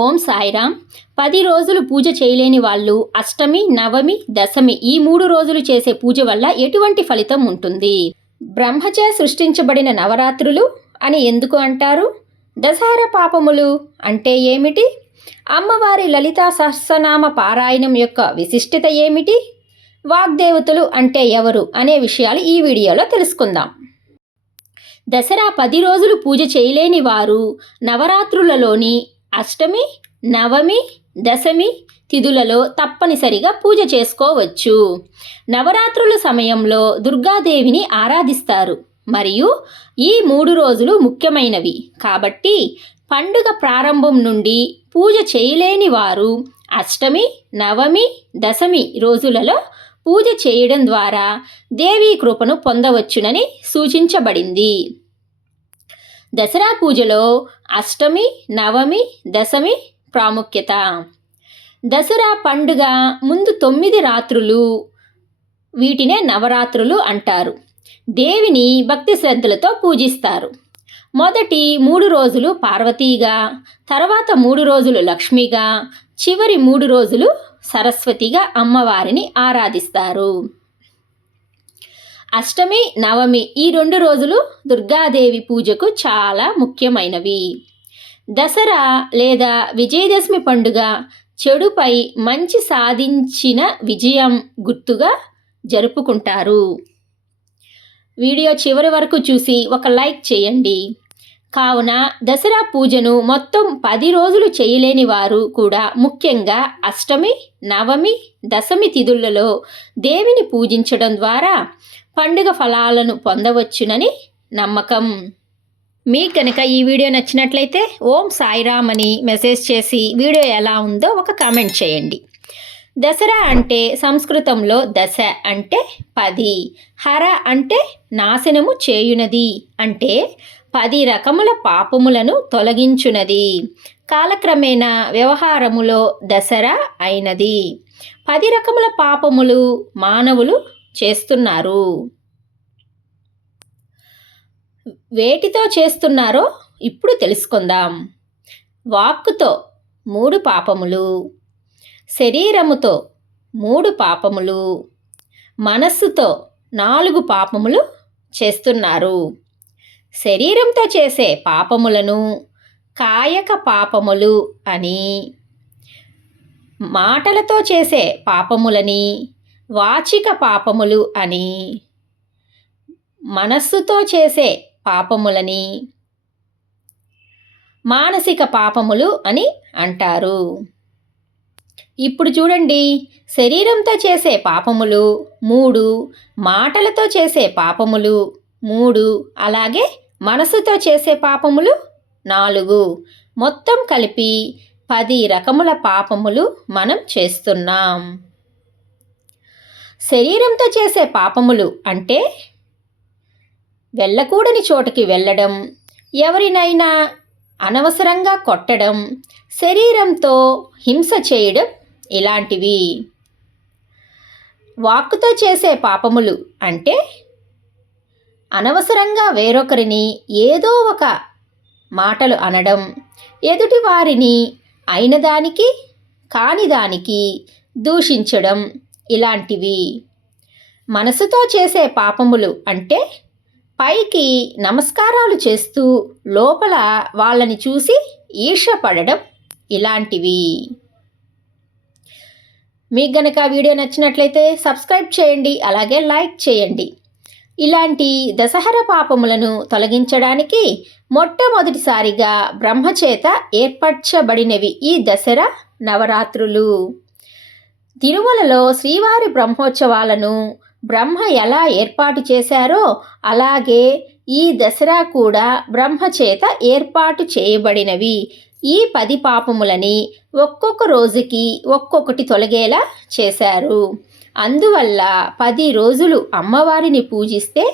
ఓం సాయిరామ్ పది రోజులు పూజ చేయలేని వాళ్ళు అష్టమి నవమి దశమి ఈ మూడు రోజులు చేసే పూజ వల్ల ఎటువంటి ఫలితం ఉంటుంది? బ్రహ్మచే సృష్టించబడిన నవరాత్రులు అని ఎందుకు అంటారు? దసరా పాపములు అంటే ఏమిటి? అమ్మవారి లలితా సహస్రనామ పారాయణం యొక్క విశిష్టత ఏమిటి? వాగ్దేవతలు అంటే ఎవరు అనే విషయాలు ఈ వీడియోలో తెలుసుకుందాం. దసరా పది రోజులు పూజ చేయలేని వారు నవరాత్రులలోని అష్టమి నవమి దశమి తిథులలో తప్పనిసరిగా పూజ చేసుకోవచ్చు. నవరాత్రుల సమయంలో దుర్గాదేవిని ఆరాధిస్తారు. మరియు ఈ మూడు రోజులు ముఖ్యమైనవి. కాబట్టి పండుగ ప్రారంభం నుండి పూజ చేయలేని వారు అష్టమి నవమి దశమి రోజులలో పూజ చేయడం ద్వారా దేవీ కృపను పొందవచ్చునని సూచించబడింది. దసరా పూజలో అష్టమి నవమి దశమి ప్రాముఖ్యత. దసరా పండుగ ముందు తొమ్మిది రాత్రులు వీటినే నవరాత్రులు అంటారు. దేవిని భక్తి శ్రద్ధలతో పూజిస్తారు. మొదటి మూడు రోజులు పార్వతీగా తర్వాత మూడు రోజులు లక్ష్మిగా చివరి మూడు రోజులు సరస్వతిగా అమ్మవారిని ఆరాధిస్తారు. అష్టమి నవమి ఈ రెండు రోజులు దుర్గాదేవి పూజకు చాలా ముఖ్యమైనవి. దసరా లేదా విజయదశమి పండుగ చెడుపై మంచి సాధించిన విజయం గుర్తుగా జరుపుకుంటారు. వీడియో చివరి వరకు చూసి ఒక లైక్ చేయండి. కావున దసరా పూజను మొత్తం పది రోజులు చేయలేని వారు కూడా ముఖ్యంగా అష్టమి నవమి దశమి తిథులలో దేవిని పూజించడం ద్వారా పండుగ ఫలాలను పొందవచ్చునని నమ్మకం. మీకు కనుక ఈ వీడియో నచ్చినట్లయితే ఓం సాయిరామ్ అని మెసేజ్ చేసి వీడియో ఎలా ఉందో ఒక కామెంట్ చేయండి. దసరా అంటే సంస్కృతంలో దశ అంటే పది హర అంటే నాశనము చేయునది అంటే పది రకముల పాపములను తొలగించునది. కాలక్రమేణా వ్యవహారములో దసరా అయినది. పది రకముల పాపములు మానవులు చేస్తున్నారు. వేటితో చేస్తున్నారో ఇప్పుడు తెలుసుకుందాం. వాక్కుతో మూడు పాపములు. శరీరముతో మూడు పాపములు. మనస్సుతో నాలుగు పాపములు చేస్తున్నారు. శరీరంతో చేసే పాపములను కాయక పాపములు అని మాటలతో చేసే పాపములని వాచిక పాపములు అని మనస్సుతో చేసే పాపములని మానసిక పాపములు అని అంటారు. ఇప్పుడు చూడండి శరీరంతో చేసే పాపములు మూడు మాటలతో చేసే పాపములు మూడు అలాగే మనసుతో చేసే పాపములు నాలుగు. మొత్తం కలిపి పది రకముల పాపములు మనం చేస్తున్నాం. శరీరంతో చేసే పాపములు అంటే వెళ్ళకూడని చోటుకి వెళ్ళడం ఎవరినైనా అనవసరంగా కొట్టడం శరీరంతో హింస చేయడం ఇలాంటివి. వాక్కుతో చేసే పాపములు అంటే అనవసరంగా వేరొకరిని ఏదో ఒక మాటలు అనడం ఎదుటి వారిని అయినదానికి కానిదానికి దూషించడం ఇలాంటివి. మనసుతో చేసే పాపములు అంటే పైకి నమస్కారాలు చేస్తూ లోపల వాళ్ళని చూసి ఈర్షపడడం ఇలాంటివి. మీకు గనక వీడియో నచ్చినట్లయితే సబ్స్క్రైబ్ చేయండి అలాగే లైక్ చేయండి. ఇలాంటి దశహర పాపములను తొలగించడానికి మొట్టమొదటిసారిగా బ్రహ్మచేత ఏర్పరచబడినవి ఈ దసరా నవరాత్రులు. తిరుమలలో శ్రీవారి బ్రహ్మోత్సవాలను బ్రహ్మ ఎలా ఏర్పాటు చేశారో అలాగే ఈ దసరా కూడా బ్రహ్మచేత ఏర్పాటు చేయబడినవి. ఈ పది పాపములని ఒక్కొక్క రోజుకి ఒక్కొక్కటి తొలగేలా చేశారు. అందువల్ల పది రోజులు అమ్మవారిని పూజిస్తే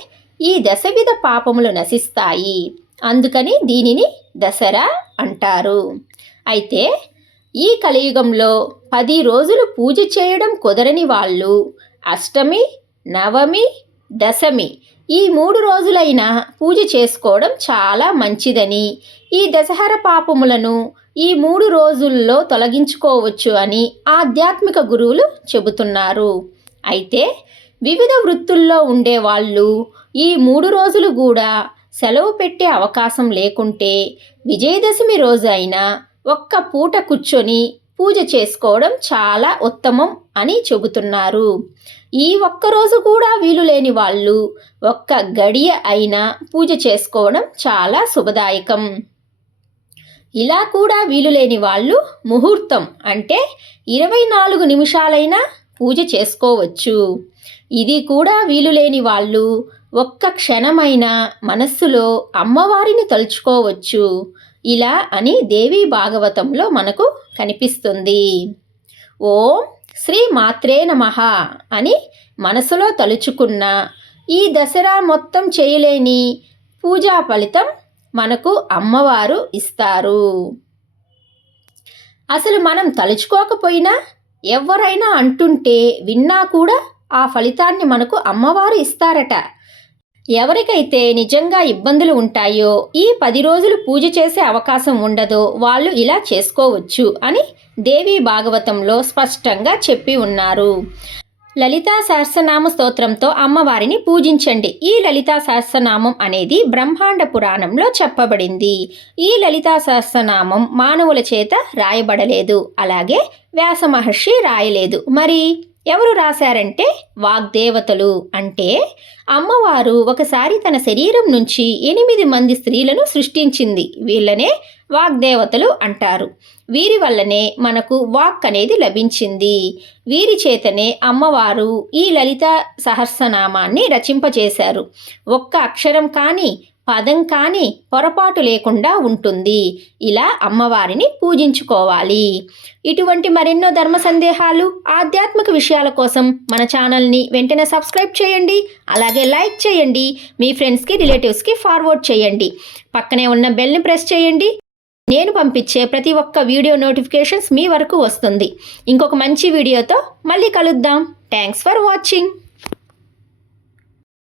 ఈ దశవిధ పాపములు నశిస్తాయి. అందుకని దీనిని దసరా అంటారు. అయితే ఈ కలియుగంలో పది రోజులు పూజ చేయడం కుదరని వాళ్ళు అష్టమి నవమి దశమి. ఈ మూడు రోజులైనా పూజ చేసుకోవడం చాలా మంచిదని. ఈ దశహర పాపములను ఈ మూడు రోజుల్లో తొలగించుకోవచ్చు అని ఆధ్యాత్మిక గురువులు చెబుతున్నారు. అయితే వివిధ వృత్తుల్లో ఉండే వాళ్ళు ఈ మూడు రోజులు కూడా సెలవు పెట్టే అవకాశం లేకుంటే విజయదశమి రోజు అయినా ఒక్క పూట కూర్చొని పూజ చేసుకోవడం చాలా ఉత్తమం అని చెబుతున్నారు. ఈ ఒక్కరోజు కూడా వీలు లేని వాళ్ళు ఒక్క గడియ అయినా పూజ చేసుకోవడం చాలా శుభదాయకం. ఇలా కూడా వీలు లేని వాళ్ళు ముహూర్తం అంటే ఇరవై నాలుగు నిమిషాలైనా పూజ చేసుకోవచ్చు. ఇది కూడా వీలు లేని వాళ్ళు ఒక్క క్షణమైన మనస్సులో అమ్మవారిని తలుచుకోవచ్చు. ఇలా అని దేవీ భాగవతంలో మనకు కనిపిస్తుంది. ఓం శ్రీ మాత్రే నమ అని మనసులో తలుచుకున్న ఈ దసరా మొత్తం చేయలేని పూజా ఫలితం మనకు అమ్మవారు ఇస్తారు. అసలు మనం తలుచుకోకపోయినా ఎవరైనా అంటుంటే విన్నా కూడా ఆ ఫలితాన్ని మనకు అమ్మవారు ఇస్తారట. ఎవరికైతే నిజంగా ఇబ్బందులు ఉంటాయో ఈ పది రోజులు పూజ చేసే అవకాశం ఉండదో వాళ్ళు ఇలా చేసుకోవచ్చు అని దేవీ భాగవతంలో స్పష్టంగా చెప్పి ఉన్నారు. లలితా సహస్రనామ స్తోత్రంతో అమ్మవారిని పూజించండి. ఈ లలితా సహస్రనామం అనేది బ్రహ్మాండ పురాణంలో చెప్పబడింది. ఈ లలితా సహస్రనామం మానవుల చేత రాయబడలేదు. అలాగే వ్యాస మహర్షి రాయలేదు. మరి ఎవరు రాశారంటే వాగ్దేవతలు. అంటే అమ్మవారు ఒకసారి తన శరీరం నుంచి ఎనిమిది మంది స్త్రీలను సృష్టించింది. వీళ్ళనే వాగ్దేవతలు అంటారు. వీరి వల్లనే మనకు వాక్ అనేది లభించింది. వీరి చేతనే అమ్మవారు ఈ లలిత సహస్రనామాన్ని రచింపజేశారు. ఒక్క అక్షరం కానీ పదం కానీ పొరపాటు లేకుండా ఉంటుంది. ఇలా అమ్మవారిని పూజించుకోవాలి. ఇటువంటి మరెన్నో ధర్మ సందేహాలు ఆధ్యాత్మిక విషయాల కోసం మన ఛానల్ని వెంటనే సబ్స్క్రైబ్ చేయండి. అలాగే లైక్ చేయండి. మీ ఫ్రెండ్స్కి రిలేటివ్స్కి ఫార్వర్డ్ చేయండి. పక్కనే ఉన్న బెల్ని ప్రెస్ చేయండి. నేను పంపించే ప్రతి ఒక్క వీడియో నోటిఫికేషన్స్ మీ వరకు వస్తుంది. ఇంకొక మంచి వీడియోతో మళ్ళీ కలుద్దాం. Thanks for watching.